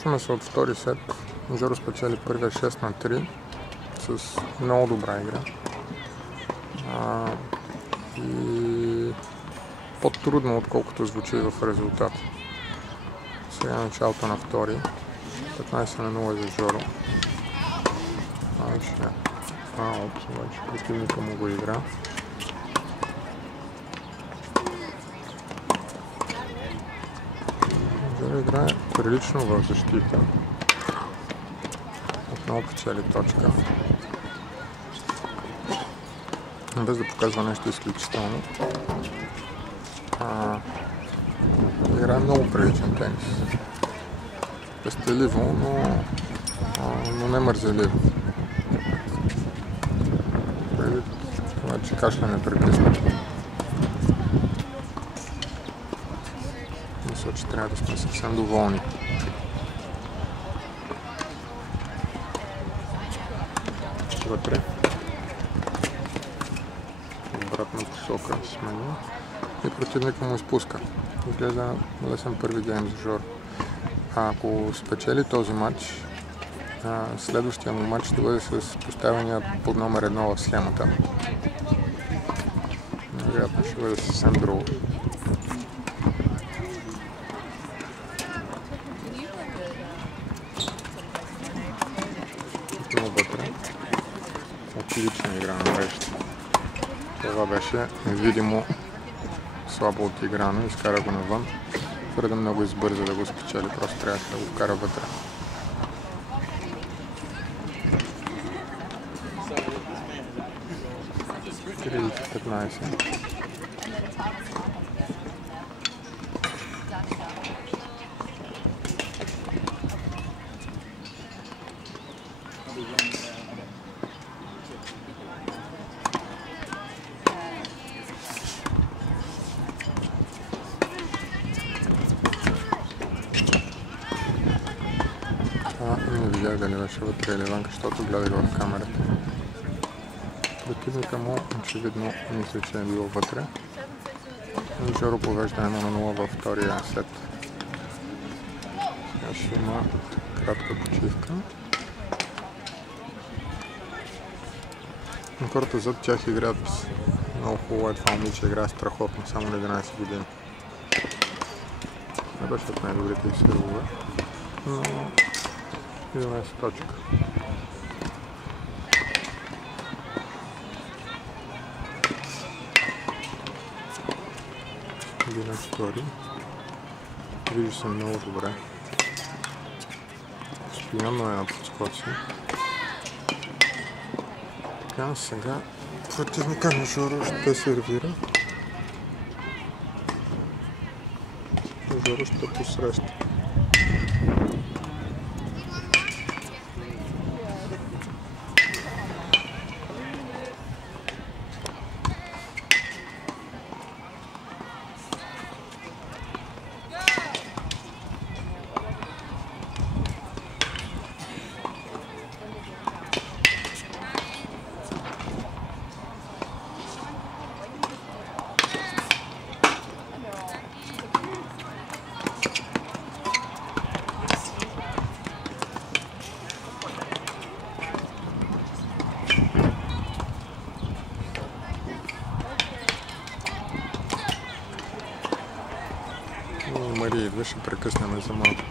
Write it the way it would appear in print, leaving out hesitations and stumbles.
Връщаме се от втори сет. Жоро спечели първия 6-3 с много добра игра. И по-трудно, отколкото звучи в резултат. Сега началото на втори. 15-0 за Жоро. Обаче противника му го игра. Жоро играе прилично в защита. Отново печели точка. Без да показва нещо изключително. Играе много приличен тенис. Пестеливо, но не мързеливо. Преди това, че кашля непрекъснато. Мисля, че трябва да сме съвсем доволни. Вътре. Обратна посока смени. И противника му изпуска. Изглежда лесен първи гейм за Жоро. Ако спечели този матч, следващия му матч ще бъде с поставения под номер 1 в схемата. Вероятно ще бъде съвсем друго. Отново вътре. Отлична игра на мрежата. Това беше видимо слабо отиграно, изкара го навън. Твърде много избърза да го спечели, просто трябваше да го вкара вътре. Не видях дали беше вътре или вън, защото гледах в камерата. Противника му очевидно мисля, че е било вътре. И Жоро повежда 1-0 във втория сет. Сега ще има кратка почивка. Хората зад тях играят много хубаво. Това момиче играе страхотно, само на 11 години. Не беше от най-добрите и сервове, но 11 точка. Един втори. Вижда се много добре. Постоянно е на подскоци. Така, сега противника на Жоро ще сервира. Жоро ще посреща. Мария идва, ще прекъснем за малко.